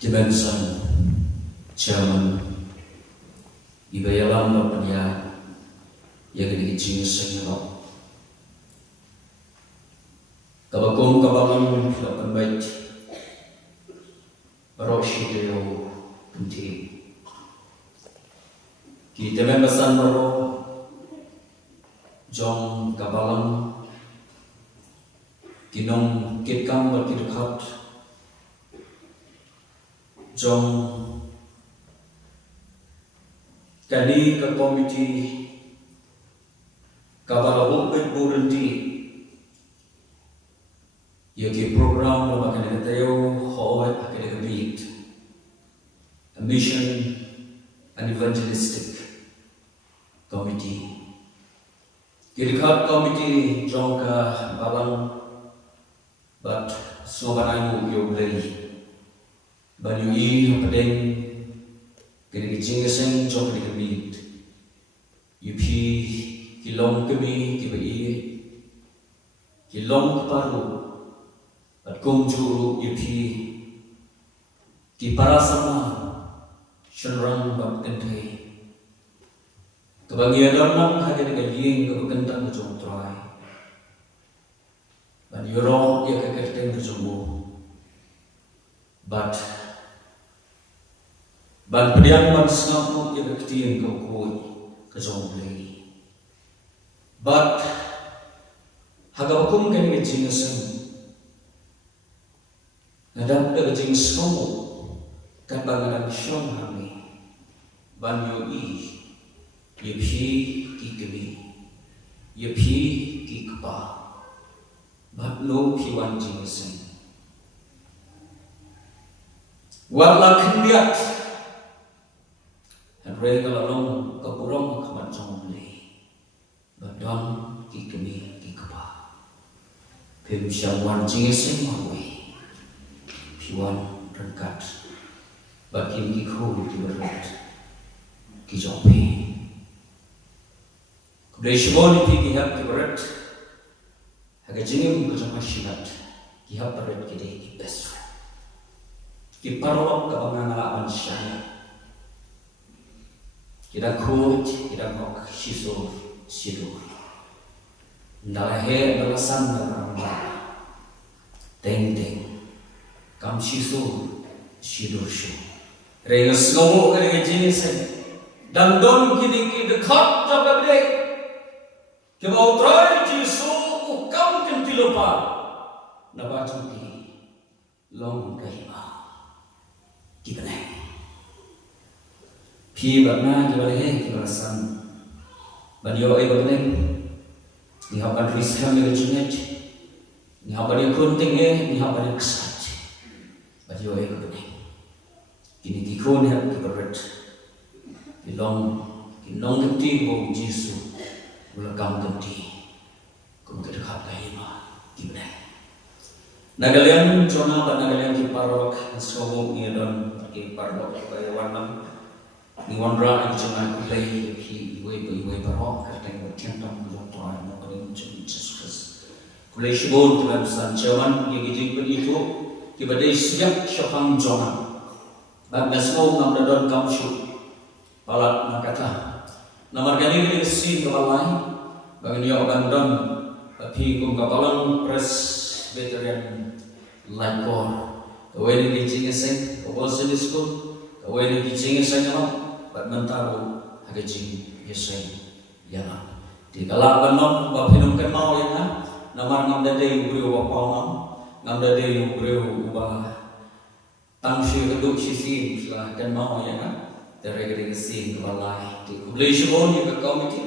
Dimension Chairman Ibayalam Bapadia Yagini Singapore Kabagong Kabalang Lapan Bait Baroshi Deo Kunti Kita membasan Baro Jong Kabalang Kinong Kitkam Berkidkat Jong Kani ke komiti Kabalang Bukit Burundi Yaki program lo makan tayo hawat akan beat a mission and evangelistic committee. Kirikat committee jongka balang but sobanayu yoblei banyu I padeng kiri jingeseng jongka beat yupi kilong kemi kibai kilong paru at kung juru yupi ki para sama shenrang baktentai kebagian dalam hadir gajing kebentang kejong try dan yoro ya kekerteng kejongbu but ban pediang ban sengapu ya kektiang kekui kejong play but hagabakum kan gajing sen Nadam kejing semua kan banganan syong kami banyo I yepi ki kemi yepi ki kpa but no piwan jinsen wala kendiat and regal along kapurong kamat jongli badam ki kemi ki kpa pim syangwan jinsen mawi piwan rengkat bakin ki khu ki berat ki jopi Kudai pi kihap ki berat haga jingim kejong hasyiat kihap berat kide ki best friend ki parwak ka pangangalaman syaya kita khut kita ngok sisur sidur nalahe balasan naramba teng kam sisur sidur syu rengas ngomo kare jinisen dan don kidi ki dekat jabade Kebau try Jisu ukam kentilopa nabacunti long kahima kibane pi bagna kibale kibarasan banyo ai bagne ni haban riskam ni junet ni haban kunting ni haban ksat banyo ai bagne kini dikon ya kibaret long kenti ho Jisu ulagam ganti kung kedekat kahima gimana nagalian jona ba nagalian ki parok sobo ni don ki parok kaya warnam ni wandra ang jona kulay ki iwe parok kateng bertiantang bulong toa na paling Jesus kulay shibon tulan san jaman yang gijing pun itu ki badai siap syafang jona bagas mo ngam dadon kamsyu palat nakata Nomor kali ini si kepalai bagi dia abandon tapi kum kapalang Presbyterian Lakor kawai di Jingeseng kawai di school kawai di Jingeseng apa bat mentaru haga jing Yeseng ya di kalaban nom bapinum kan mau ya kan nomor ngam dade ubreu wapau ngam dade ubreu ubah tangsi keduk sisi kan mau ya kan dari si kepala di kulai shibon juga komiti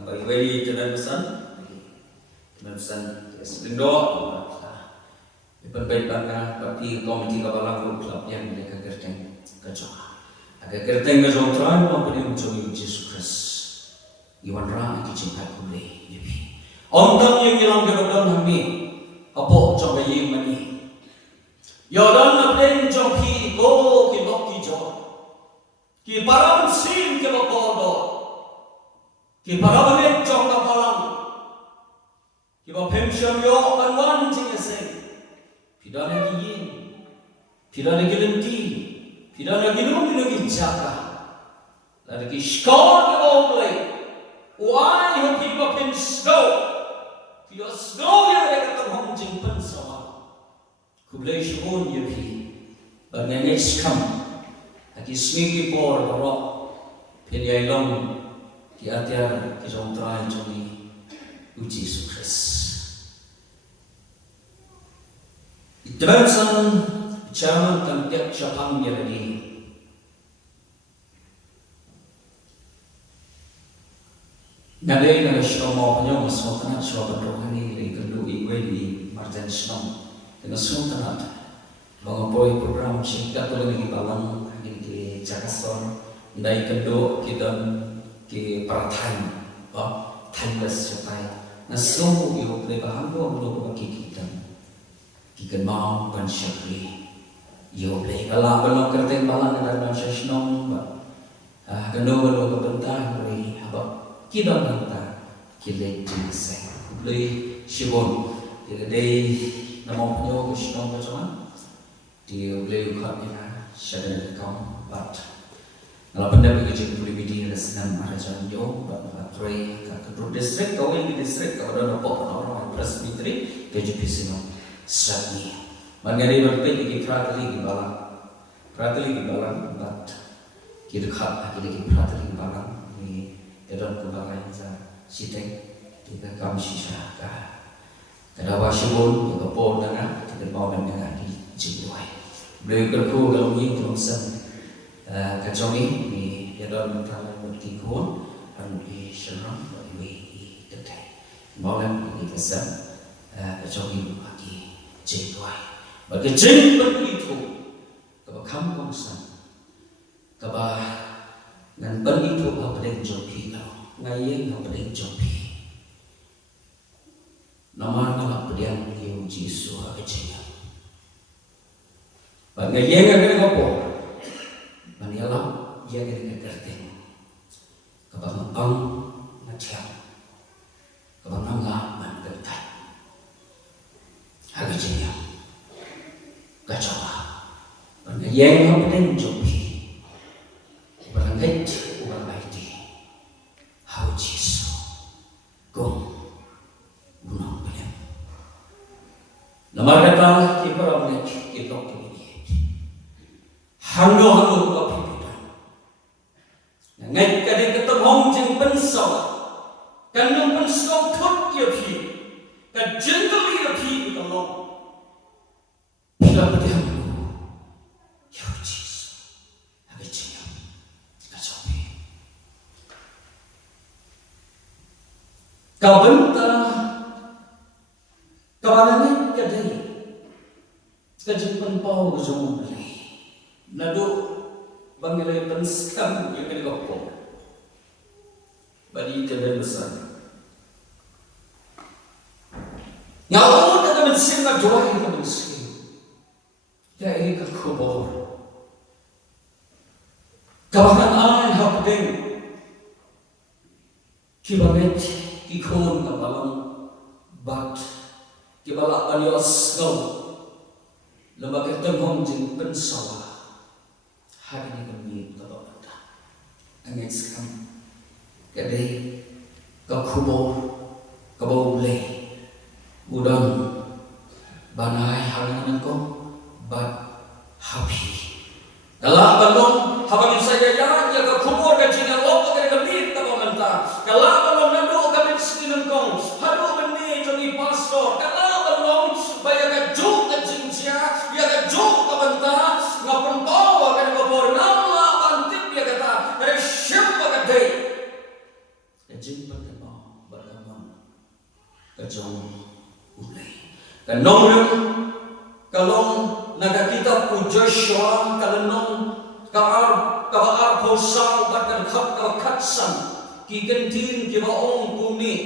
bagi bagi jalan pesan selindo diperbaik bangga bagi komiti kepala klub yang mereka kerteng kacau agak kerteng kacau terakhir apa yang mencuri Yesus Kristus iwan rang kicing kulai yepi ontang yang hilang kebetulan kami apa coba yang mani yodan napen joki go kiloki jo ki param sim ke bokodo ki param ek jong ka palam ki ba pension yo anwan jingese pidana ki yin Pila lagi lenti, pila lagi lagi jaga, lagi skor ke boleh. Why you people been slow? Pila slow ya mereka terhong jengpen sama. Kublai syukur ya pi, bagaimana skam, lagi sneaky ball berok, pila long, kiatir kijong try joni uji sukses. Itasan Chairman Kantiak Chapang Yeladi Nalay na Shlomo Panyo Masotanat Shlomo Rohani Ikandu Iweli Martin Snom Tinasuntanat mga boy program Singkat ko lang ibalang Hangin ki Jakason Nday Ikandu Kidan Ki Parathan Tandas Syatay Naslomo Iyo Klebahan ko Ang Lugo Makikitan Kikan Maong Pansyakli Yo play bala bala kerteng bala na dan sesnom ba gando gando kabenta ri haba kidon nanta kile jinse play shibon the day namo nyo sesnom ba chama di play khat ina shadan kam but ngala panda bi jing puli bidi resnan marajan yo ba tray ka kedru district ko in district ka ada pop orang presbytery KJPC no sani Mangari berpikir di prateli di balang, but kita khat lagi prateli di balang ni dalam kebalan za siteng kita kami sisa ka kada wasibun ka po na kita mau dengan di jiwai beli kerku kalau ni teruskan kaconi ni dalam tanah mesti kon anu di seram bagi detai mau di kesan kaconi bagi jiwai Bagi jenggot itu Kaba kampung san Kaba Ngan ban itu apa yang jopi kau Ngayeng apa yang jopi Nama nama pediang Yang Jisu apa jenggot Bagi ngayeng akan apa Manialam Yang akan kerting Kaba ngepang Ngatiang Kaba ngangga Mangkertai Haga jenggot Gajawa, bagi yang apa yang jopi, barang itu, barang itu, hau jisu, gong, bunang beliau. Nama kata kita orang kita begini, hanggo kopi kita, ngai kadang kita hongjeng pensau, kandung pensau thut yapi, kajengkel yapi kita long. Bila berdiam Ya Yesus Habis cium Kacopi Kau bentah Kau alami kadai Kajimpan pau Kajong beli Nadu Bangilai penskam Yang kena kopok Badi kadai besar Nyawa Kata mensin Doa yang mensin Ya ini kekubur Kawahan ay hapdeng Kibamet Kikon kapalang Bat Kibala alios ngaw Lembaga temhong jing pensawa Hari ini kami kababata Angin sekam Kadai Kekubur Kabawulay Udang Banay halangan ko But happy. Kalau belum habis saya jalan jaga kubur kecilnya lopo kena kebit tak mentah. Kalau belum nado kami sini kong. Halo bende jadi pastor. Kalau belum bayar kejuk kecilnya, ya kejuk mentah. Ngapun bawa kena kubur nama antip dia kata. Dari siapa kata? Kecil berkembang berkembang. Kejauh ulai. Dan nomor kalau naga kita Joshua kalenong kaar posal bahkan katsan kigentin kibaong kuni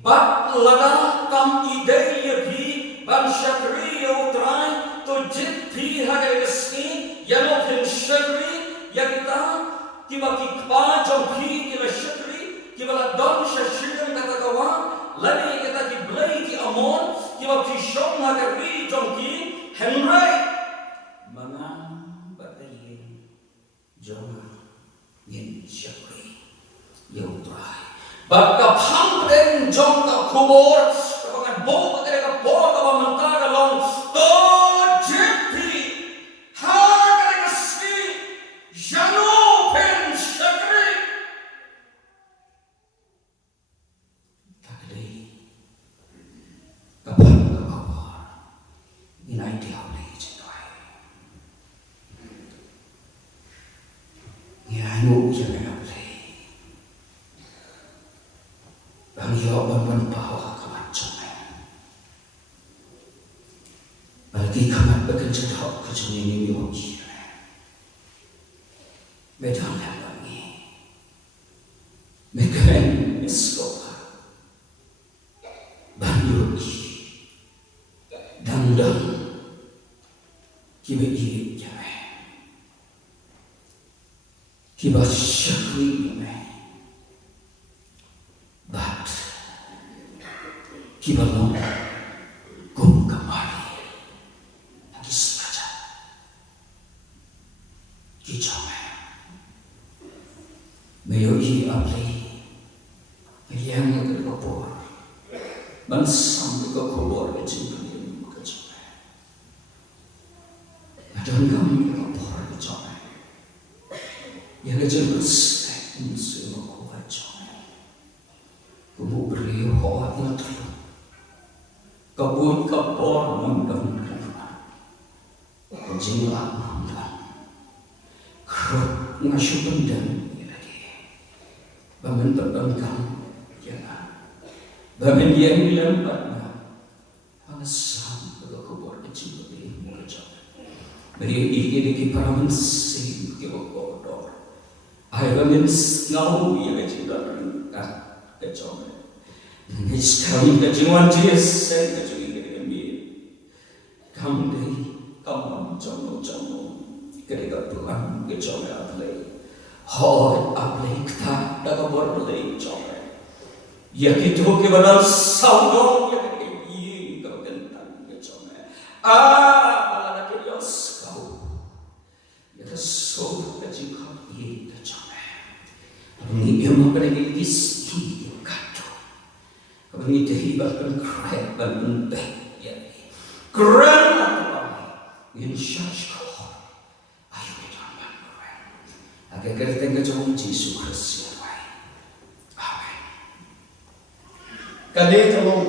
bat lada kam ideye bi ban syakri utrai to jit pi hagai reski yano him syakri yakita kiba kikpa jom pi kiba syakri kiba don syashirem kata kawa lani kata kiblai ki amon kiba pishong hagai jom ki Henry mana Baka pangren jong ka kubor, kapag bo ka ka bo ka mamanta ka long to jepi ha ka si jano pen shakri takdei kapag ka kubor inay diawli jenoy ngayano jangan ang yawan manpahawa kamatsaman. Bagi kamat bekerja tak kerja ini miwakil. Medang wangi. Mekain meskopa. Banduki. Dandang. Kiba ilik jame. Kiba syakri jame. Kibalong kung kamari nagis saja kijame mayo apli yang terkapur bansam terkapur kecil kecil adon kami terkapur kecil yang kecil musuh aku kecil kubu beri hawat ngatru kabut kapor menggang kejingan menggang kerap ngasuh pendam lagi bangun terbangkang jangan bangun yang dilempatnya alasan kalau kubur kecil lebih mengejut beri ini para mensing kebodor air mens ngau yang kecil dan kecil sekarang kejuan Yesus saya kejuan kami kamu jono ketika Tuhan kejuan aplay hot aplay kita dah kabur aplay jono ya kita ke badal saudong ya kami kau tentang kejuan malah nak yos kau ya kesol kejuan ini kejuan ini yang memperbaiki ini terlibatkan keren dan baik ya keren apa yang syashko ayo kita ambil keren agar kita tengok jauh Yesus Kristus ya amin kali tolong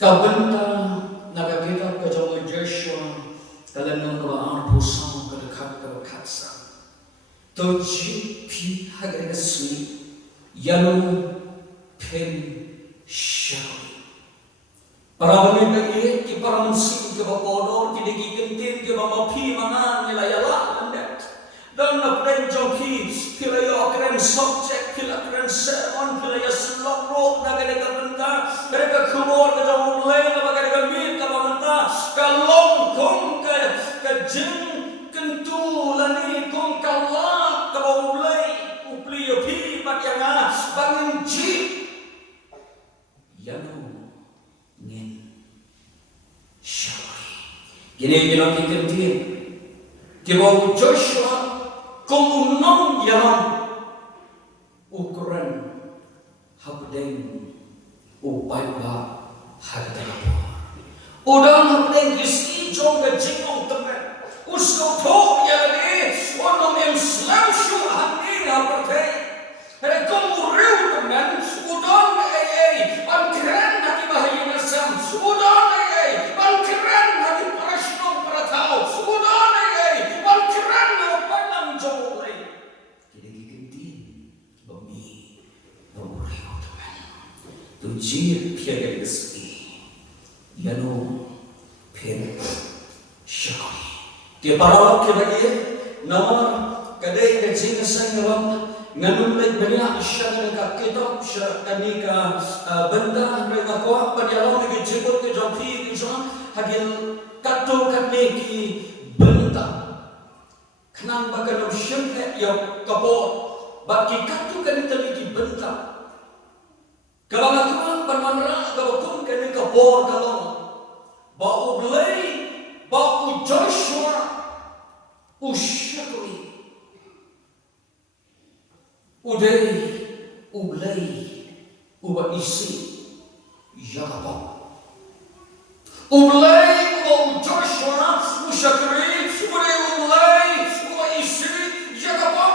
kabenta naga kita ke jauh Joshua dalam nama pusang kedekat sa toji pi hagar kesini yalu pen syari para pemimpin ini ki para mensi ke bakodor ki degi kentir ke mamapi mangan nilayala landet dan na pen joki kilaya keren subject kila keren sermon kilaya selok na gede benta mereka keluar ke jauh mulai na gede gambir ka mamanta ka longkong ka jeng kentu lani kong kalak ka mulai upli yopi yang bangun ji yanu ngin syari gini kita kentir kibau Joshua kung unong yaman ukuran habdeng upay ba hagdalapo udang habdeng kisi jong gajingong temen usko to yalani onong yang slamshu hangin apatay Hei kamu riu teman, udon pangkiran hati bahaya nasam, udon pangkiran hati parasno paratau, udon pangkiran apa yang jauh Jadi ganti bumi riu teman, tuji piaga rezeki, yano pen syakri. Dia para wakil lagi, nama kadai kecil kesangawan. Nganun lagi banyak syarat yang kita kami ka benda mereka kuat berdialog lagi jemput ke jopi ke sana hagil kato kami ki benda kenang bagan syempe yang kapot bagi kato kami tadi ki benda kabang bermana kabang kami kapor kalau bau belai bau Joshua usyakui Uday ulay uba isi yakapok ulay uba Joshua usyakri ulay uba isi yakapok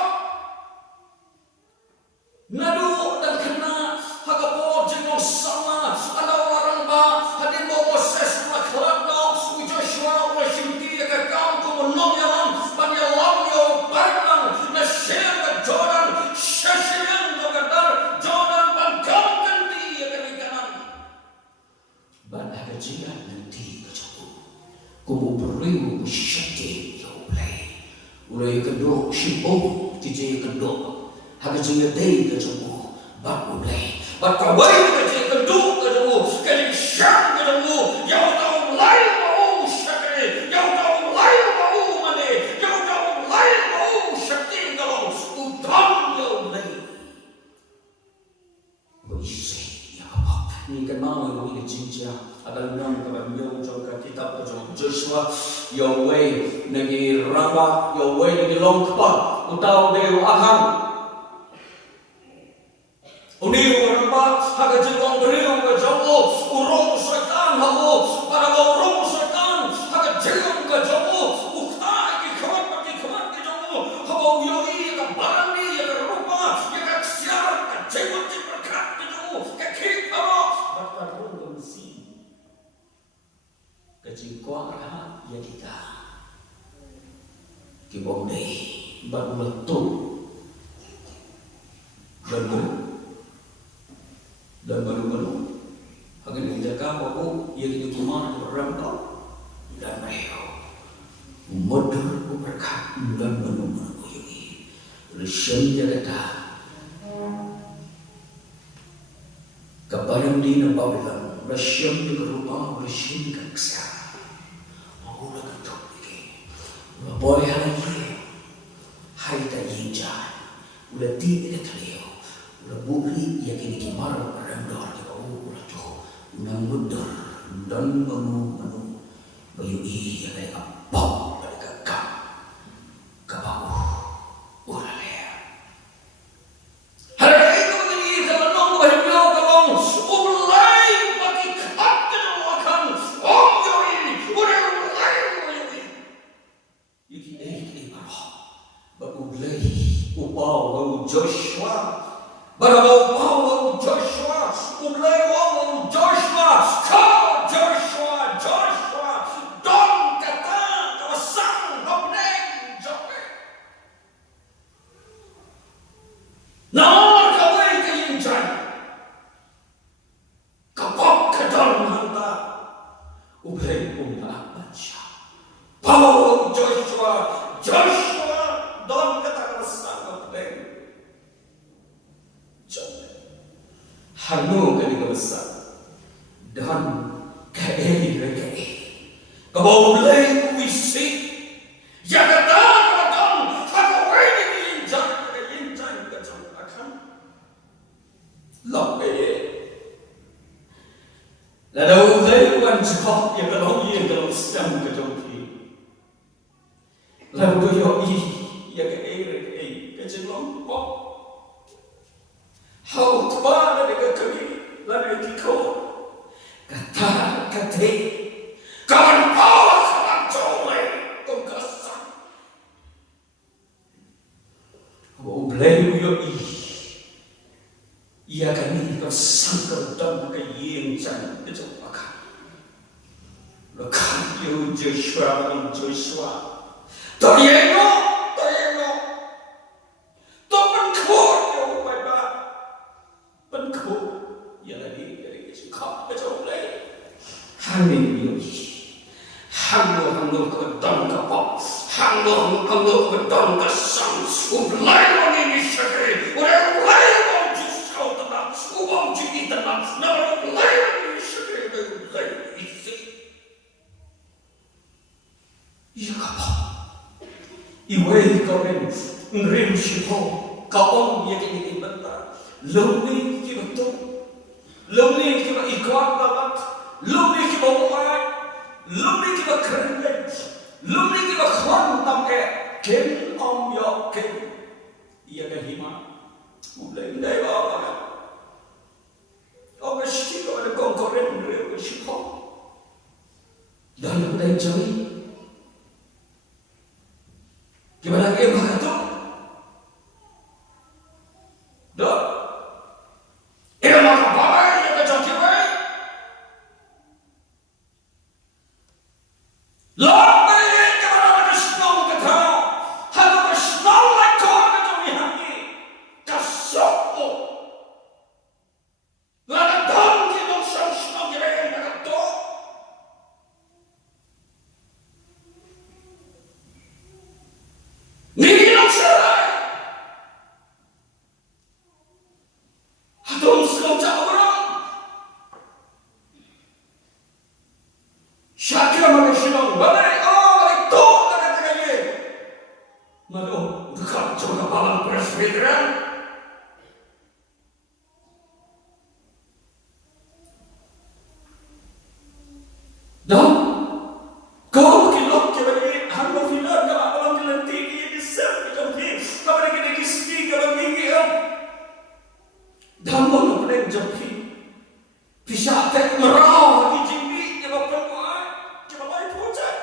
nadu dan kena hagapo jengong sama ada orang ba hadin mo Moses maklagno Joshua uba simti yakakam kumunong yalang panyalang yo parang na share ka Jordan shashiyan yo kadar Jordan bangkam ganti yakanikan ban aga jingan nanti kacapu kumu beriu syati yo ulay kedok shibo tije kedok haga jinga day ka jamu bat ulay bat kawai ka jinga kedok ka jamu kali syam ka jamu yaw taw ulay mau syakri yaw taw ulay mau mane yaw taw ulay mau syakti kalau udang yaw ulay beisi ya apa ni kan mau yang ini jinja ada nang ka biyo ka kitab ka Joshua Yahweh nagi ramba Yahweh nagi longkpa utaw deu ahang Uniu berempat, haga jengong beriu ke jamu, urung setan hamu, pada urung setan, haga jengong ke jamu, ukta ki kemat ki jamu, haga uyoi ke barang ni ya rupa, ya ke siaran ke jengong ki berkat ke jamu, ke kita bakal urung ke mesin, ke jengkuang rahat ya kita, kibong deh, baru letup, dan baru-baru akan dijaga bahwa ia kini kumar berambau dan reo modal berkat dan menunggu ini resem jagata kebayang di nampak bilang resem di kerupa resem kaksa mau nak ketuk ini boy hari hari tak jinjai udah tiga terlihat udah bukti ia kini kumar berambau di bawah udah tu unang mudar dan menu bayu iya kayak apa pada kakak kabau udah leh hari itu begini kalau nong bayu bilang kalau ulai bagi kap kedawakan om yoi udah ulai yoi iki marah baru ulai upau Joshua Barabau Joshua, Ulay Joshua, kau Joshua, don kata kawasang hopneng jope. Nawar kawai kayinjan, kapok kedon hanta, Ulay baca. Bau Joshua, don kata kawasang hopneng. Hanu kali besar dan kae kabau mulai wisi jaga dan hagawai ni injan kacang akan lape lalu mulai bukan cakap ya kalau sedang kejauhi lalu yo ya kae kacang lompok Hau kepala dengan kami lalu kiko kata kawan bawa kawan cowok kongkasan kau beli yo ia kami tersangkar dan keinginan kecobakan lekan yo Joshua Toyeno Topan kuat yo baik Penku, ya lagi dari kau macam lagi. Hangin bioi, hanglo kedon kapok, hanglo kedon kesam. Ulai wangi ni syakir, ulai mau justau tenang, ubang jadi tenang. Nama ulai wangi syakir, ulai isi. Iya kapok, iway kau rim syukur, kau yang kini bentar. Lumni ki betul, lumni ki ikut dapat, lumni ki bawa, lumni ki keren, lumni ki khan tamke, ken om yo ken, ia kahima, mulai bawa. Dan aku dah jauhi. Gimana dia berkata? Dah. Ia mahu apa? Ia kacau kira. Lord, mereka kepada mereka senang kata. Hanya mereka senang like kau kata ni hati. Kasutmu. Lalu dalam kita senang kira yang kata. Ni bilang cerai. Hatum senang orang. Syakira mereka senang. Balik tu kata-katanya. Malu dekat juga balang presbyterian. Dan kau kilok kebalik hamba filar kau balang kelentik di sel di kampi. Kau lagi lagi segi kau minggi am. Dan mana pun jampi. Pisah tak merah di jimbi dia berpeluang. Dia baik pucat.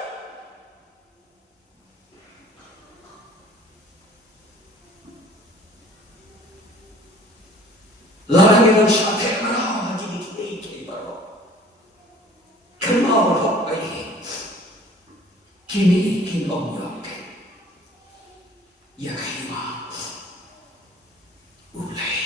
Larang yang syaitan merah di kiri baru. Kenal hok lagi. Kini om yok. Ya kahima. Ulai.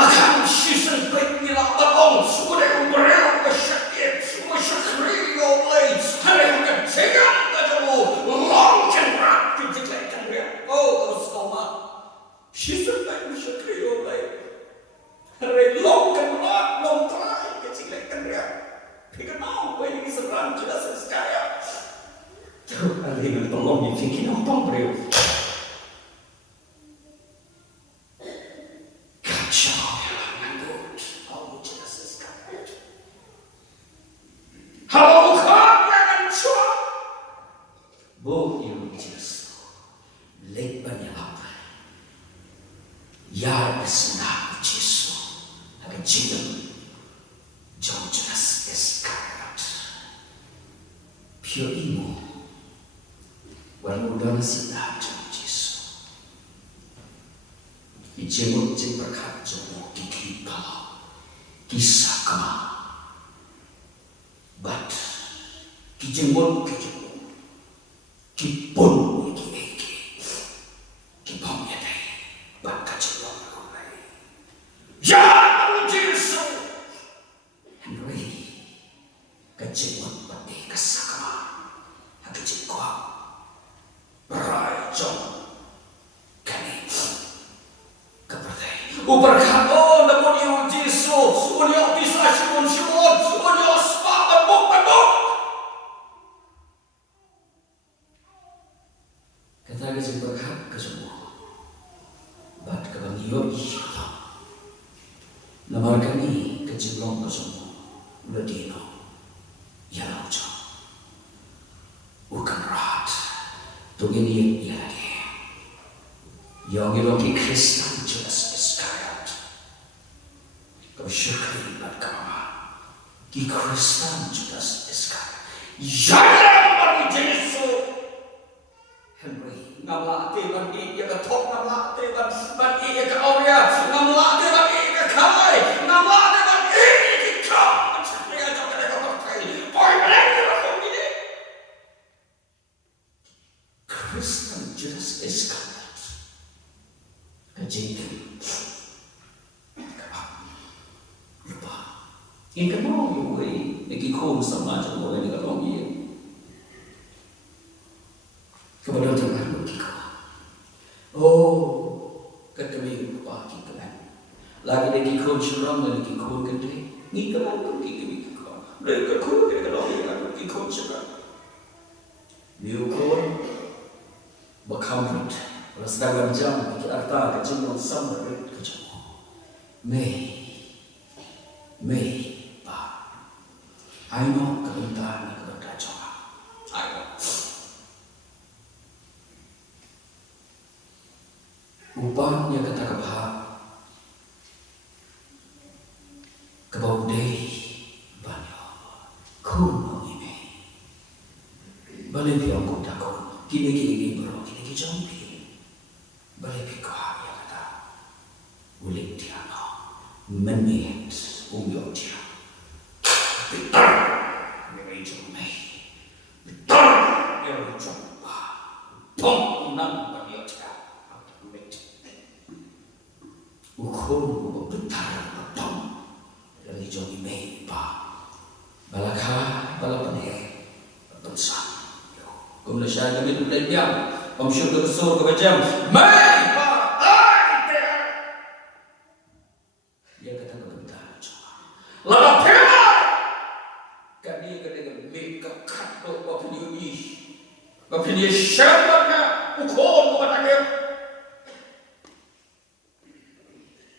Akan season baik ni lah abang. Semua yang berang kesyakit. Semua syakri oleh. Hari yang kecegat kamu. Longkan rak kejadian dia. Oh, sama. Season baik syakri oleh. Hari longkan rak long try kejadian dia. Kita mau ini serang jelas sekaya. Tu ada yang tolong fikir apa beliau. Ijemut jeng berkat jemuk gigi pala kisah kema bat kijemut kijemut kipun iki kipom ya dai bat kacilong kulai ya Yesu Henry kajemut bat kisah kema hakijin kuat berai jong berkat namun you Jesus unyok bisa syukur unyok sepak bebuk kata kita berkat ke semua bat ke bang yuk namar kami ke jiblong ke semua udah dino ya lauco bukan rat tungin ya lagi yang iroki Kristen jelas syukri berkama di Kristen juga sekarang jangan bagi Yesu Henry ngamati bagi ia ketok ngamati bagi ia ke Aurea ngamati bagi ia ke Kai ngamati bagi ia ke Kau macam dia jangan ada berkai boy mereka lakukan ini Kristen juga sekarang kejadian Ikan mau yui, lagi kau sama macam boleh dengan orang ini. Kepada Tuhan bagi kau. Oh, ketemu bagi kalian. Lagi kau curang, lagi kau gede. Ni kalian bagi kau. Mereka kau dengan orang ini bagi kau curang. New kau berkamut. Kalau sedang jam, kita arta kecil sama kecil. May. Ayo kebintaan kepada Jawa. Ayo. Upahnya kata kebah. Kebau deh banyak. Kuno ini. Balay piyong kong takon, kinigiging bro, kinigijampi. Balay pika, yakata. Ulit tiano, menit, umyo tiano. Bitar, may jumay. Bitar, may jumpa. Tong nang balyo tiano. Ukon, bitar, tong. Dari jomay may pa. Balakha, balapanhe, babansan. Kung na siya gamit ulit niya, pamsyog na gusto ko ba dyan, may pa-ay! Yan ka tayo maganda. Lalapila! Kani-kani may kakato mapiniyuyi. Mapiniyasyaman na ukon mo katagin.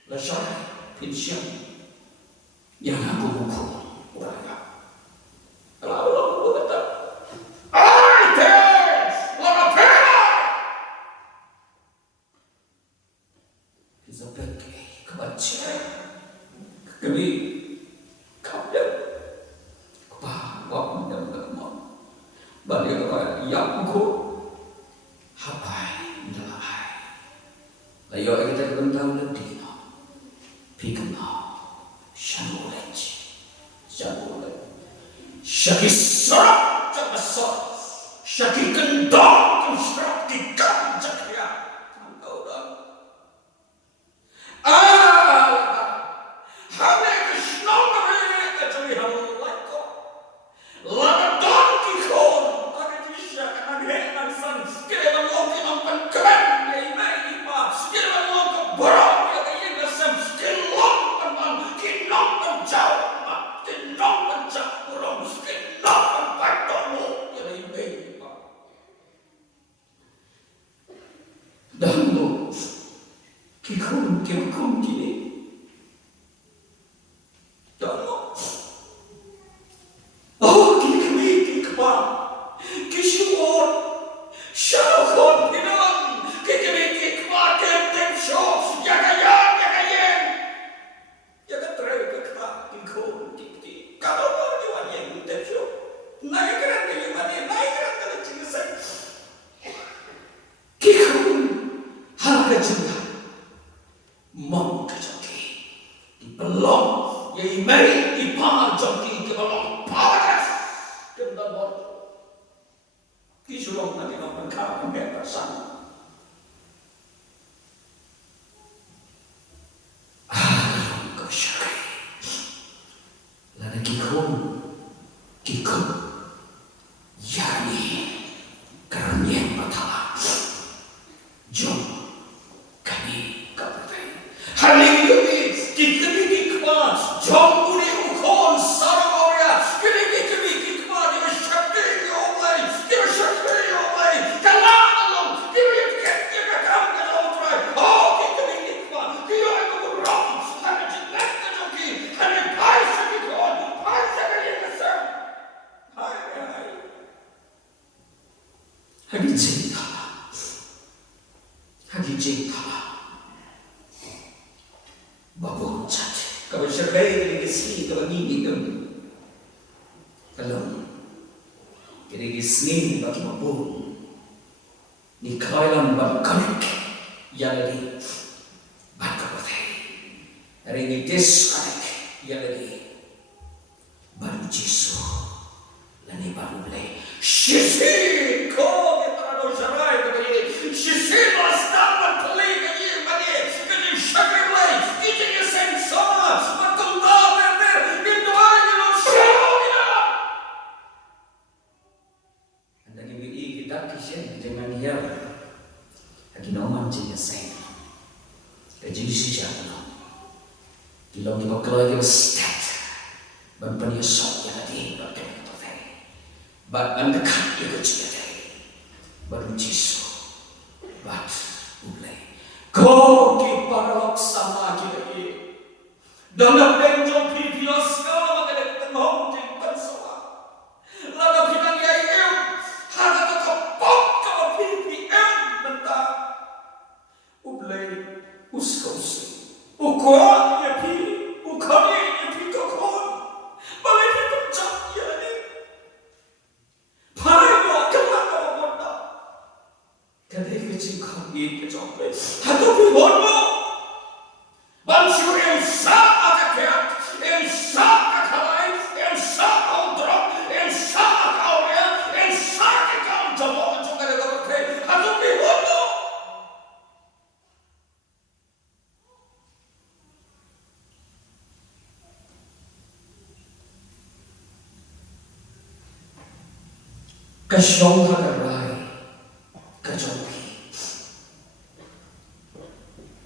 Lasyan, pinsyan. Yan ang bumukon. Wala ka. Alam mo ba kami kapten pa wak dan gamon balik ke yang ko hapai dalai layo kita tentang lebih pikna shanulet shakisara jakasar shakikendang shakikam jakya engkau dah Kikum gini. Dano. Oh, kikmi kikpa. Kishur. Shalokon pinon. Kikmi kikpa kentem show. Yagayen. Yagatray kakpa. Kikum kikti. Kalau mau diwan yang kentem show. Naikran ni mana? Naikran kalau cincin. Kikum. Harga cinta. Mong kajaki belum yai mai ipa jaki ke belum pawakas kendang bot kisulong nanti nampak kau mereka sana kau syari lada kikum yani keranyang batala jom Hallelujah! Kikwa, Jomuni ukon saramoria. Kikwa, give a shakti your way. Give a shakti your way. Kalalum, give a come to the try. Oh, Kikwa, give a wrong. And it's not the jockey. And it pies to be gone. Pies to be in the sun. Hi. Hagijinta. Babon cat. Kalau syarkai dari kesini kalau ni dem. Kalau dari kesini bagi babon. Ni kailan bakarik ya lagi. Bakarote. Dari ni deskarik ya lagi. Baru Yesus. Lani baru leh. Shisi ko kita ada syarai begini. Shisi basta peli kali bagi. Kali syakir leh. Kita ni sensor. Betul tak berder. Itu aja lo syarina. Anda ni kita kisah jangan dia. Lagi nama macam sen. Jadi siapa nak? Kalau kita keluar kita start. Berpania sok yang ada berkata. But mendekat juga cinta baru Yesus but mulai kau kiparalok sama lagi dalam benjol previous kau ada tengok di pensoa lalu kita ngayem ada terkepok kau PPM bentar mulai uskos ukon ya pi ukon ya pi kokon balai kita cak ya ni Pai mo, come Kasyong hagaray, kajopi,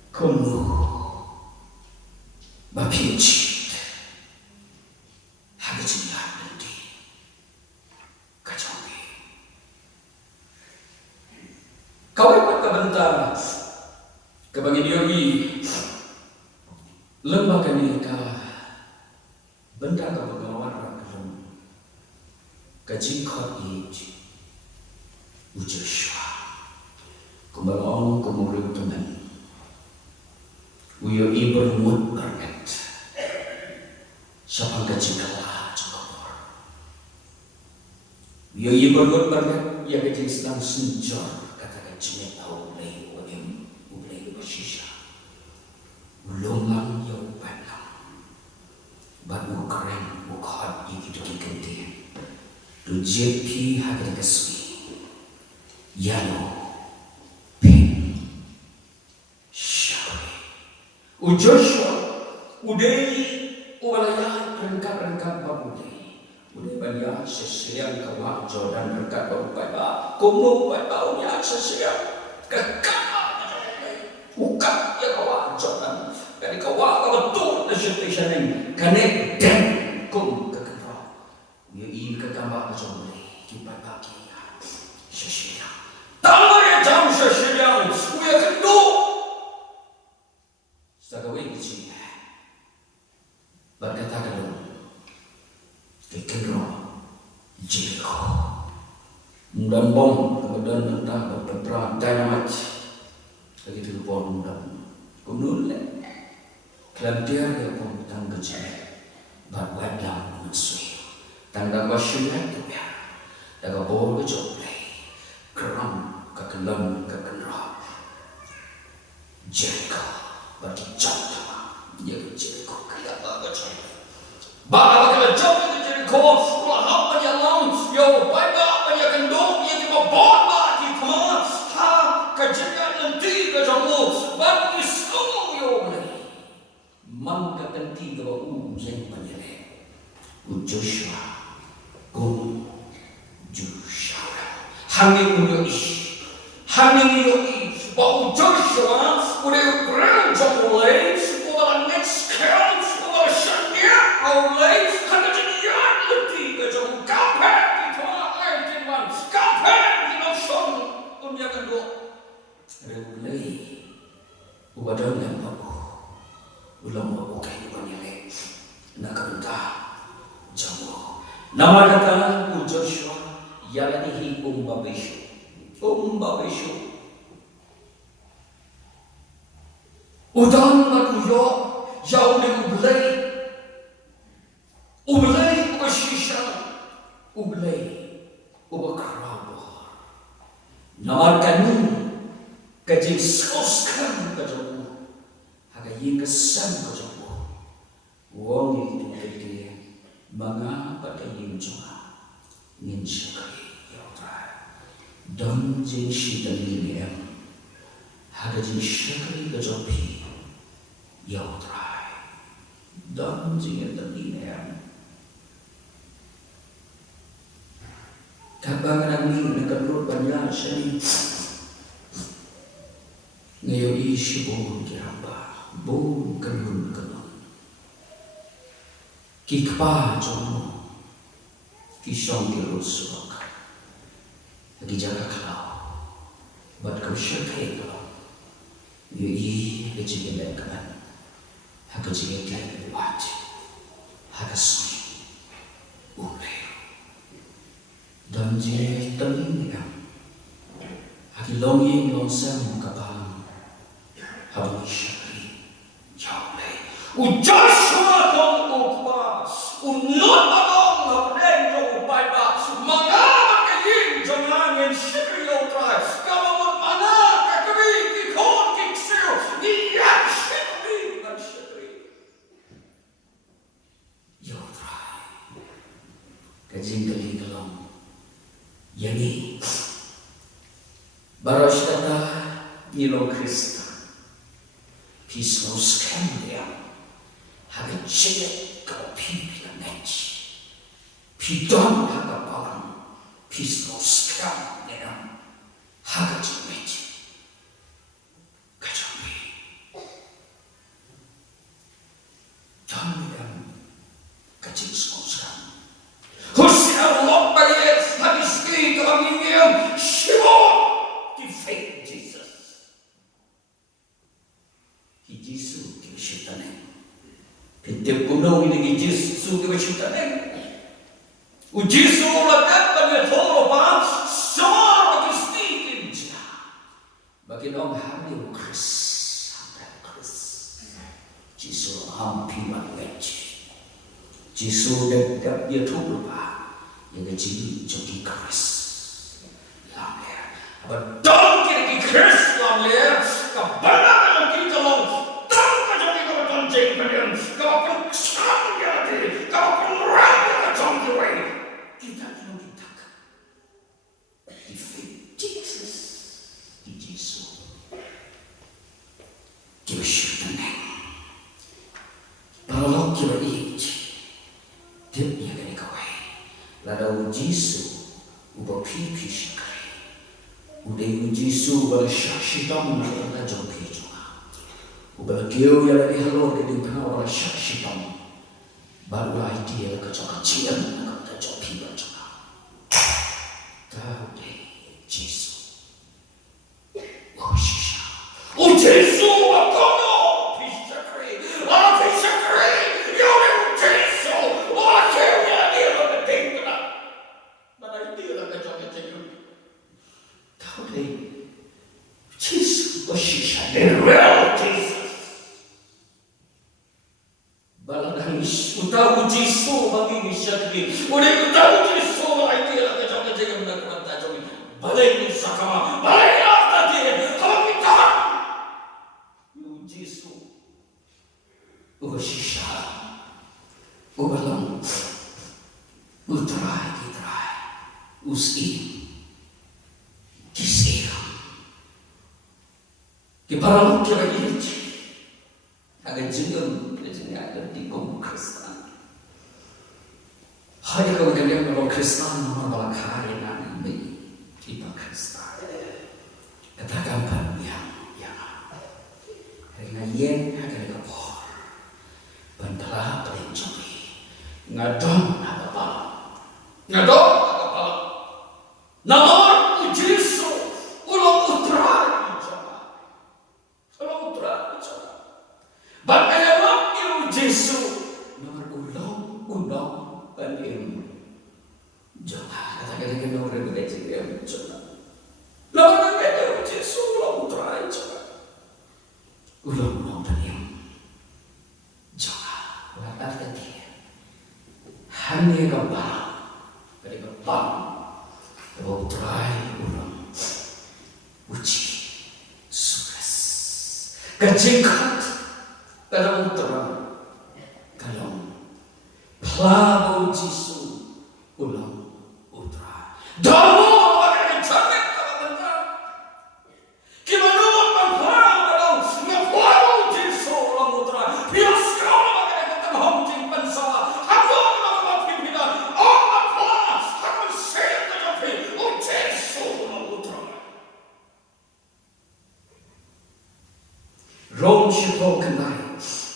kumu, mapichit, hagajinyan nanti, kajopi. Kawai pagkabanta, kabangin yogi, lembaga nita, benda kabagawan rakyat, kajikot iji, Joshua, kumbaon kumurip teman, uyo iber mut bernet, siapa kajikalah cakapor, uyo iber mut bernet, ya kajing sedang senjor, kata kajinya tahu lay wajim, ulay bersisa, ulungang yo panang, batu keren, bukan gitu kikenti, tu jepi hadir kesui. Yano, Pin, Shawi, Joshua, Udai, Uwalaya, rengkat babudi, Udai banyak sesiang kawak Jordan rengkat babupaya, kumu babau nya sesiang kekal, ukap ya kawak Jordan, dari kawak betul nasihat ini, kanek dan kum kekenal, yai kekambak jomli, kipat bagi sesiang. Tamanya jam sesiang, uya kendo. Sagawin kecil, berkata kalau kekendo, Jericho, dan bom kemudian entah berperan dynamite, begitu bom dan kemudian kelantian yang bom tangga kecil, berbuat yang mensuai, tangga masyarakat tu ya, daga bom kecil, keram kekelam kekenrah Jericho berjatuh ya Jericho kaya baca bawa kalau jatuh ke Jericho lahap penyalam yo baik penyakendung yang dibobot di tempat ha kejadian nanti kejamu baru semua yo mangka nanti kalau yang penyelek Joshua Joshua Hanging yoi, bau Joshua, udah beranjak mulai, udah next count, udah senya, mulai, hanya dia lebih kejauh kapal di tempat teman, kapal di nafsun, punya kedua, mulai, udah dengan babu, ulang babu kehidupan yang lain, nak kentah, jauh, nama kata Joshua. Yalanihi umbabeshu. Udan maguyo jauh ublay ubashisha, ublay ubakrabo. Namar kanu kajing soskan kajamu, hagayin kesan kajamu. Wong itu dia mengapa kayin cuma ninshakari. Dan jin shi dan liliam, hada jin shakari gajopi, yautrai. Dan jin dan liliam. Kabangan ini nakalur banyak seni. Ngayon isi bom kiramba, bom kanun kanun. Kikpa jomo, kisong kiruswak. Dijaga kalau, buat kau syukur kalau, yui kecil lekaman, hak kecil lekaman buat, hak sui, ulay, dan je terlihat, hak longi longsam kapang, hak syukur, jauhlay, Joshua kong ukpa, unut agong ngapden jauh baik maka. Jangan syukur yo try. Kalau mana kekeri ikon kiksil, dia syukur dan syukur. Yo try. Kajing kali dalam. Yani. Baros kata nilo Krista. Pismo skandia. Haga cedek kau pipi la neci. Pidon haga palang. Pismo Sekarang 내가 하가 지금이지 가정이 전이랑 같이 수고스간 혹시나 못바에 하기 쉽게 가면 쉬워 defeat Jesus 이 예수 되고 싶다네 빈대 꿈나오기 되게 예수 되고 싶다네 o Yesu meletakkan tolong semua bagi sedikit bagi orang hamil Kris Yesu hampir mengaji Yesu dekat dia tu lupa yang jadi Kris lamanya apa dong kira Kris lamanya kebenaran kita lo dong jadi kebenaran jangan kebenaran kesannya di kebenaran raya jangan kita defeat Jesus di Yesus kita syukurkan kalau kita ichi dia yang kawai lalu Yesus ubah pipi syukuri udah Yesus ubah syakshidam nak jauh juga ubah kau yang lagi halor keding pernah ubah syakshidam baru idea kecil-kecilan nak jauh pipi juga tahu deh Yesus Yesus oh Yesus aku bisa kiri yang Yesus oh dia lebih tinggi mana dia lah kacau-kacau tahu deh Yesus Yesus the real Jesus baladangis utahu Yesus bagi misyakri udah utahu Yesus idea lah kacau-kacau yang melakukan tajam balai ni sakama balai apa dia kalau kita Yesus Yesus ulang utrai usi kisah keparang kira ini agak jengkel ada di kaum Kristen hari kau dengar kalau Kristen malah kaya nanti di Kristen katakan yang karena yang ada di kapal bantala pencuri ngadong apa nama Yesus ulang utrai bagaimana Yesus nomor ulang paling jangan katakan nomor begitu ya jangan lawan ada Yesus ulang utrai ulang paling jangan latar dia hanya gambar dari gambar utrai ulang uji sukses kecengkat dalam terang kalau pelabu Yesus ulang utara dalam akan cantik kalau benar gimana pelabu dalam pelabu Yesus ulang utara biar sekarang akan ketemu hongcing pensawa hamba dalam pimpinan orang pelas akan saya tetapi Yesus ulang utara Rom syukur kenai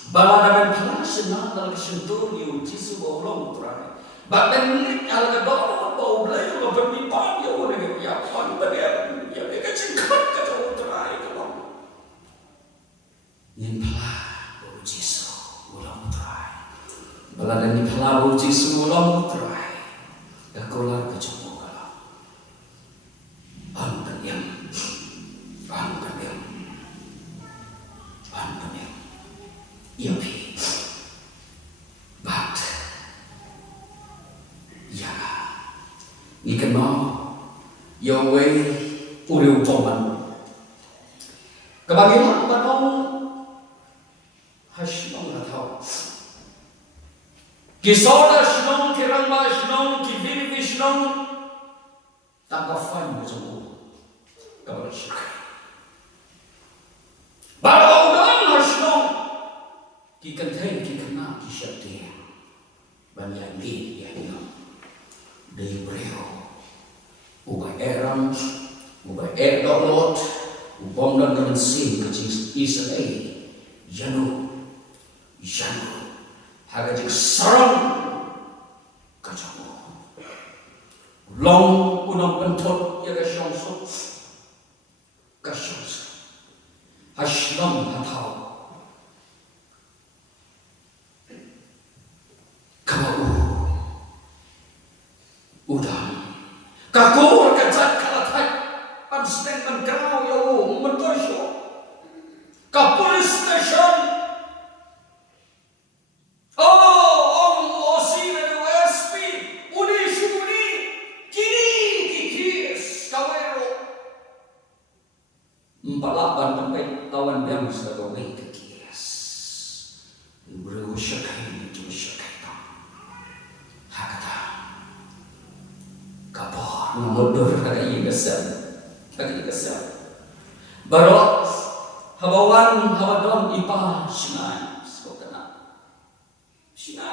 baladaman kelas dalam sentuh Yesus ulang utara bahkan alaga bau belai kalau berlipat ya orang yang paling benar ya mereka cengkat kata utara itu yang pelabu Yesus ulang utara baladaman pelabu Yesus ulang utara kakolar kecemuk kalau antan yang iya pi but ya ikan mau Yahweh uriu toman kebagian manong hasnong atau kisoda shnong kirangma shnong kiviri shnong takafan mojomo kabashi baru dan hasnong kikantai kikana kishakti banyak ni yang de Hebreo Ubah erang, ubah dolot, ubah dan kemensin kecil Israel, janu, hagajik sarang kacamu, long unang bentot ya kasyong, haslam hatau, kau udang. Kakur kajat kalatai abstain mengkau ya mentoisho ka police station osi na OSP uni shuni kikis kawero empalaban tempat tawan yang sa gawin kikis bro shakai tu shakai ta hakata kapor mundur hari kesal barok habawan hawadon ipa sinai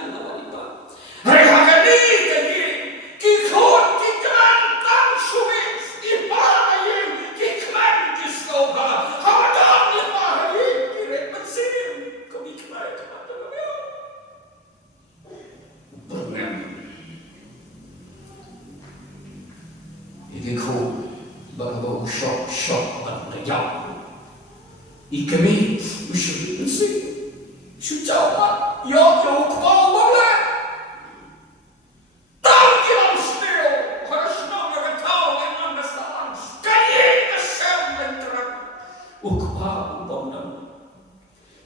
lawan ipa hari hakani kini kikot kikran tang suwi ipa ayin kikran kiskoba hawadon ipa ayin kirek pensim kami kemai kepada kami bernem Ikiko bago shock ba yaw ikami ushi shujawa yo kwa wala tangkiam still harshna nagatao and understand kayin assembly ukpa ubonam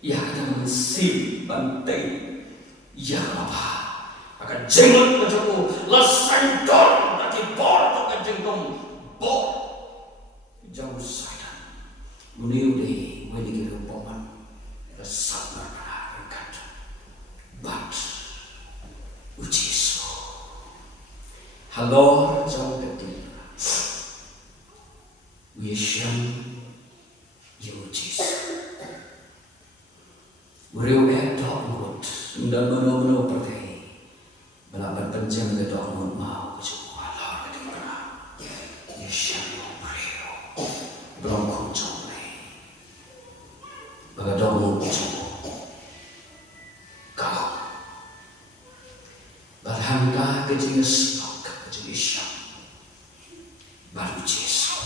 ya kadang sim bantai ya apa akan jengot macam lasai don nanti bor akan jengkong bor jauh sayang meniude wali kita poman sabar kata but ujiso halo jauh betul wishan ujiso uriu dok ngut dan meno pergi balaban penjam ke dok ngut mau kecuali halor kedengaran wishan uriu belum kunjung baga dok ngut kau balhangka kejenis kejenisam baru jesu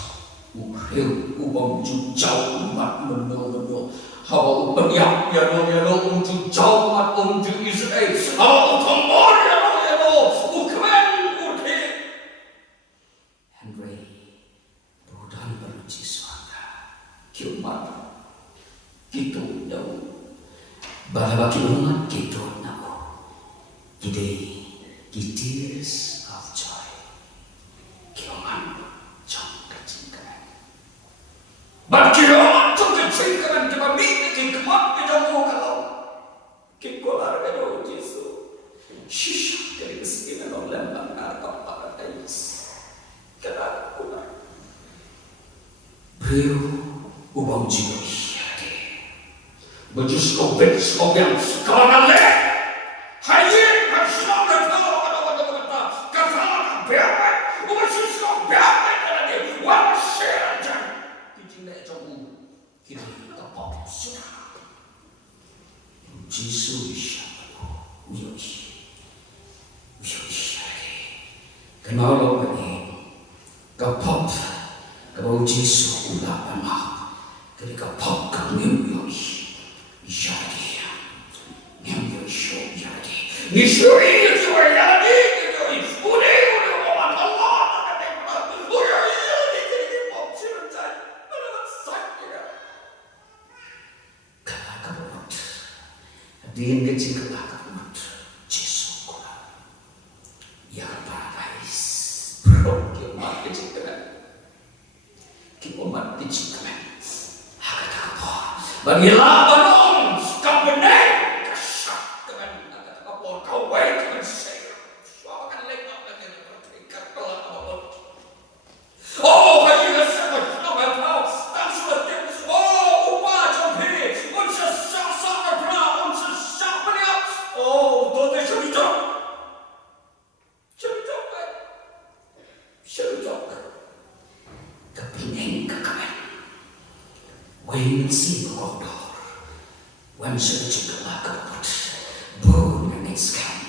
uriu ubang jauh umat meno hawa upeniak ya no untuk jauh mat untuk Israel hawa utombor ya no ukwen urke Henry budan berluci suaka kiumat gitu jauh balabaki umat gitu nako tears of joy kiumat jong kecintaan baki umat jong kecintaan kita kemat kejamu kalau kekolar kejamu Yesus shisha dari kesini orang lembang atau paradise kerana kunar beliau ubang jiwa bejus kobet yang kerana le hayin harusnya berdoa pada kata kata berat ubejus kobet kerana wasil aja dijinai jauh kita tapau sudah Yesus kenal ini kapap kalau Yesus udah pernah ketika kapap kami jadi Nisuri itu jadi udah orang Allah Din kecil kelakar Yesus kurang ya paradise bro kiumat kecil kiumat kecil hakata apa bagilah banong kau benar kesak dengan hakata apa kau baik dengan saya akan lengkap lagi berterikat kelak apa oh hajilah sangat nama kau tak seperti upah jampi unsur sangat benar oh, toate cerita. Wain si kodor, wan suci kelakut, bun yang iskan,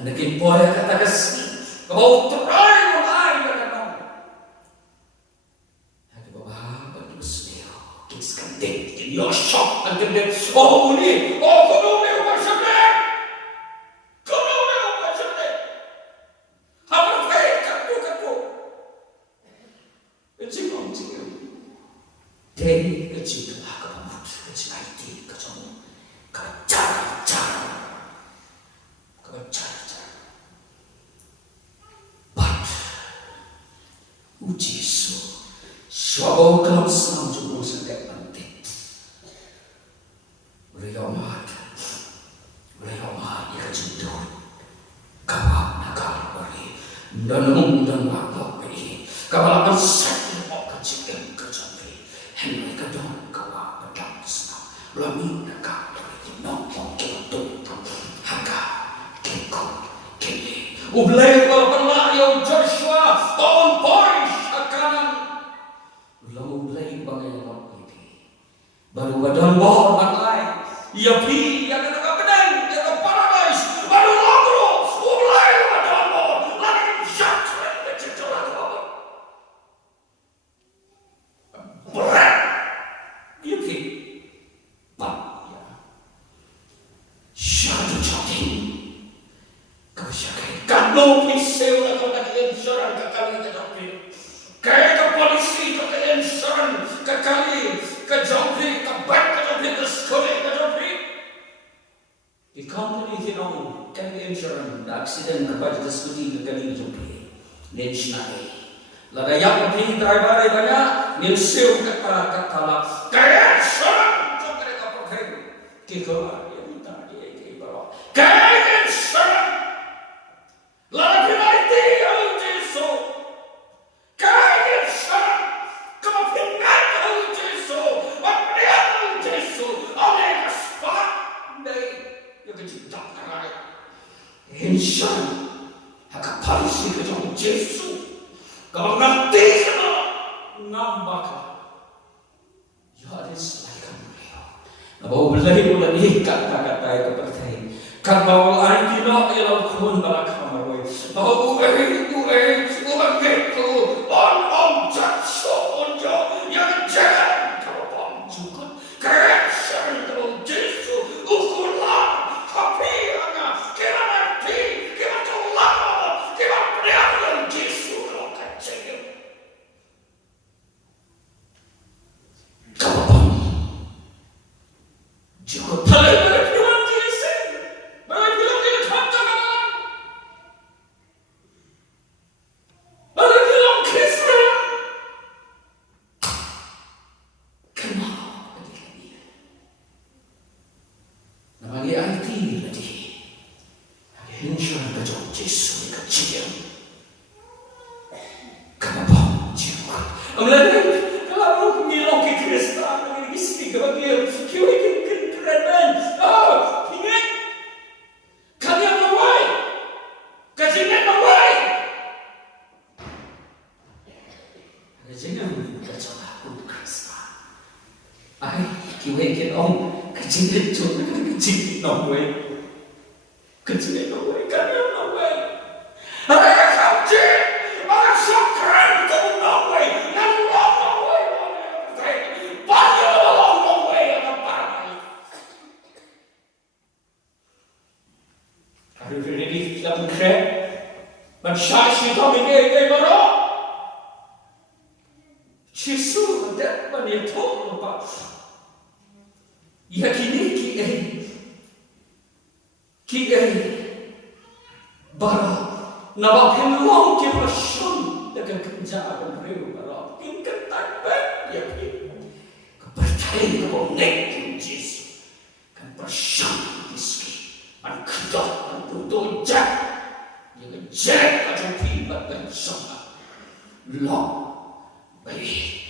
anakin poya kata kasi, kau terai mulai berkenal. Hadi bapa berdosa, iskan dek, yosok, anakin dek, oh ini, oh kudu ni ubah sebek, kudu ni ubah sebek, apa baik kaku, cingong. Dei kecil agak kecil IT kecil kejar but uji so kalau sang jumbo sedek penting Reomat ya kecil kawak nakal beri dan waktu beri kawak bersih kecil Henry kadang kawa pedang senang Lami nakal dari nompong kebetul Haka keko kene Ublay berpelak yang Joshua on point akanan Ulang ublay bagai lop ini Baru badan bawah bangai Ia pi yang kena pedang Ia ke paradise Baru lagro Ublay badan bawah Lagi jatuh Kecil-kecil berat dia pak ya syadu jadi kau syakai kalau pisau nak kau nak insuran kekali kejopi kayak ke polisi ke insuran kekali kejopi ke bank kejopi ke sekolah kejopi di company kinong kekali insuran aksiden kepada studi kekali kejopi nensinai lada yang penting driver banyak nilsiu kata lah kaya serang jom mereka profil kiko dia minta dia bawa kaya serang lada penalti yang jesu kaya serang kemapingan yang jesu waprian yang jesu oleh kesepak dari yang kecintang karaya insyaallah hak polisi kejong jesu kau ngerti kena nambah ya ada selaikan beliau bahawa beliau lagi kata-kata yang berkata kan bahawa antino ialah kun balakam marwai bahawa uwe gitu on jatso onjo yang jangan kau bom juga kesan kau jesu ukulah tapi hanya kira nanti kira colak kira priang jesu Cukup paling berpikiran Yesus, berpikiran dia katakan, berpikiran Kristus. Kenapa dia? Namanya IT tadi, insyaallah kejauh Yesus kecil. Kenapa juga? Amalnya kalau ngilong ke Kristus, lagi speak about dia, kiwik keren. Oh, ingat? Kalian mawai, kajian mawai. Kajian kacau aku Kristus. Ay, kiwik kinong kajian tu, kajian mawai, kajian mawai, kalian mawai. Ada kajian, ada sakran kau mawai, yang mawai. Banyak orang mawai yang pakai. Are you ready to pray? Men shashi to mige baro. Yesus det man är tom på. Yakini ki bara nabapin long ke passion dengan kenjakan reu bara. Tingkat takbet yakin. Kepercayaan kepada Yesus kan passion An kedok, an butuh jak. Yang jak akan tiba dan sama. Long. Baik.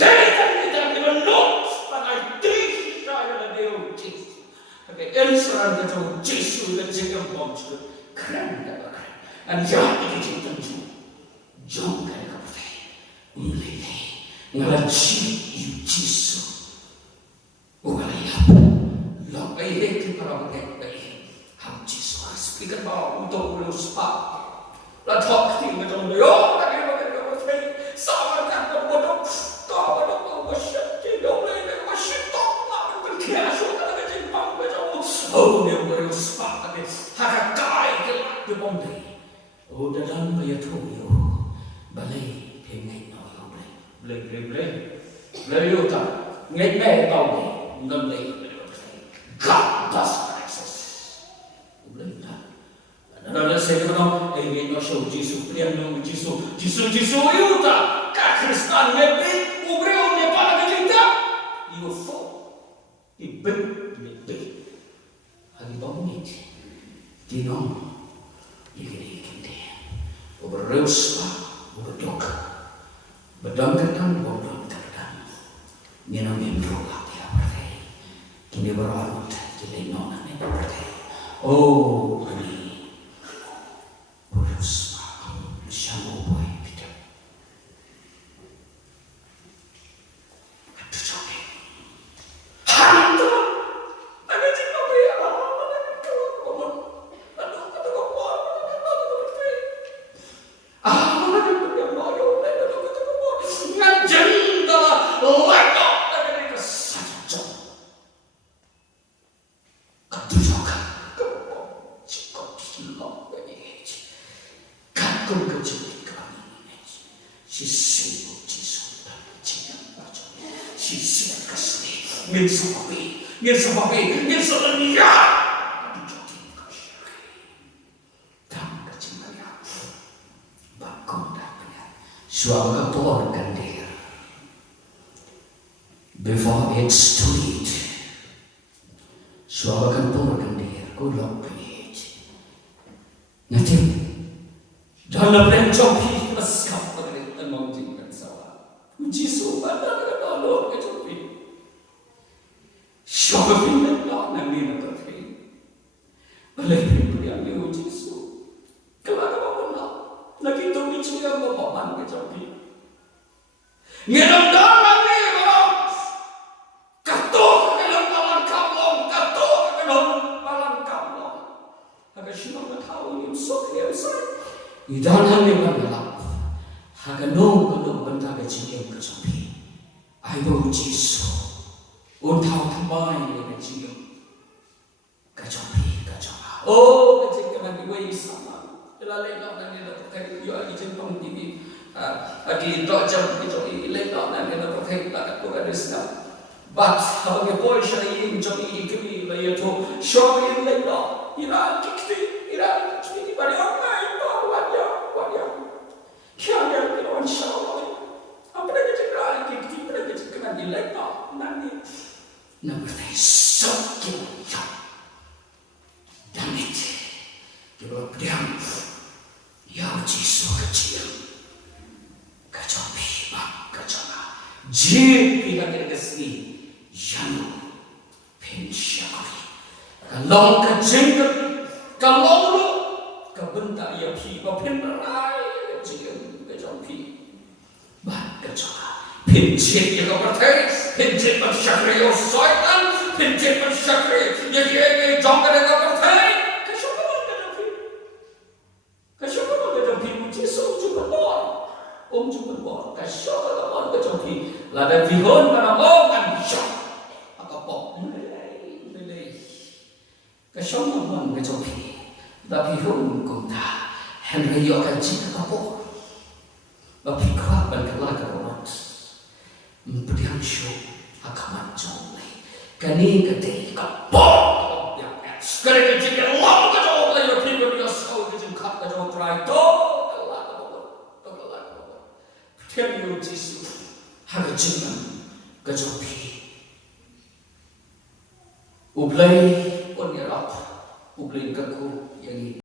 Dari kita menut. Pakai trik saya dan dia Yesus. Pakai insuran kata Yesus dan jangan bom juga. Keren tak keren. An jahat ini kita tentu. Jom kaya kapatay. Umlili. Ngalaji Yesus. ikan bau untuk ulus pak. Là thọ thì người trong đó là cái mà thấy sao mà các con bodoh có bodoh có shit thì đâu đây là có shit to mà mình kia xuống cái gì bằng cái trong nếu người spa cái hạt cái cái bông này đã đâm cái thùng nhiều bà lấy thì ngày nói không lấy yêu ta ngày mẹ tao này ngâm lấy God does access lấy ta Nada saya kata, ini masuk Yesus priang Yesus itu tak Kristus lebih ubreu dia pada kita, you fall, ibet, hari bangun itu, dinong, ini dia, ubreu spa, uberdok, bedangkan, ni namanya berulang dia berarti, kini berarut, jadi nona ni berarti, oh ini. Nghiên sự là nhá Suara keluarkan dia before it's too late. Suara keluarkan dia kulak pit. Nanti dalam rencopi maskap pada mengajikan sawa. Jisu pada kalau kecopi. Suara pindah nanti nak terfi. Boleh yang dia Jisu. Kalau lagi tu bicu yang bapak ke Jopi. Ngeram dalam ni kalau katuk ke dalam malam kablong, katuk ke dalam malam kablong. Agak siapa nak tahu ni usuk ni usuk. Idalam ni bergelap. Agak nong benda ke cium ke Jopi. Ayo Jisu. Untau tambai ni ke cium ke Jopi. Oh, ke cium ke Jopi sama. Lain nanti nak pakai dia di jempang TV, di dok jam itu lain nanti nak pakai tak ada resna. But kalau dia boy syariin jadi ikut lagi tu, syariin lain dok, ira kikti pada orang itu wajah. Kian kita insyaallah. Apa dah kita kikti pada kita kena di lain dok nanti. Nak bertanya sakit jam. Damit kita berdiam. Ya Jisu kecil, kecopi bang kecona, jipi kaki kesini, janu pensyakuri, kalau kejengkel, kalau lu kebentak ya pi, penberai kecil kecopi, bang kecona, pencet ya kau percaya, pencet pensyakuri ya syaitan, pencet pensyakuri ya dia jangka kau percaya. Jumpa bor, kasih kalau orang kecopi, lada vihon mana orang syok, apa pok, mulai, kasih orang kecopi, tapi vihon kumta, Henry akan cina kapok, tapi kuat berkelah kerawat, beriang syok, akan macam ni, kani kete kapok, kani kecil long kecopi, tapi dia selalu kecil kat kecopi try to. Tiap Yesus harga jenang kecopi. Ublay on yarap, ublay kaku yang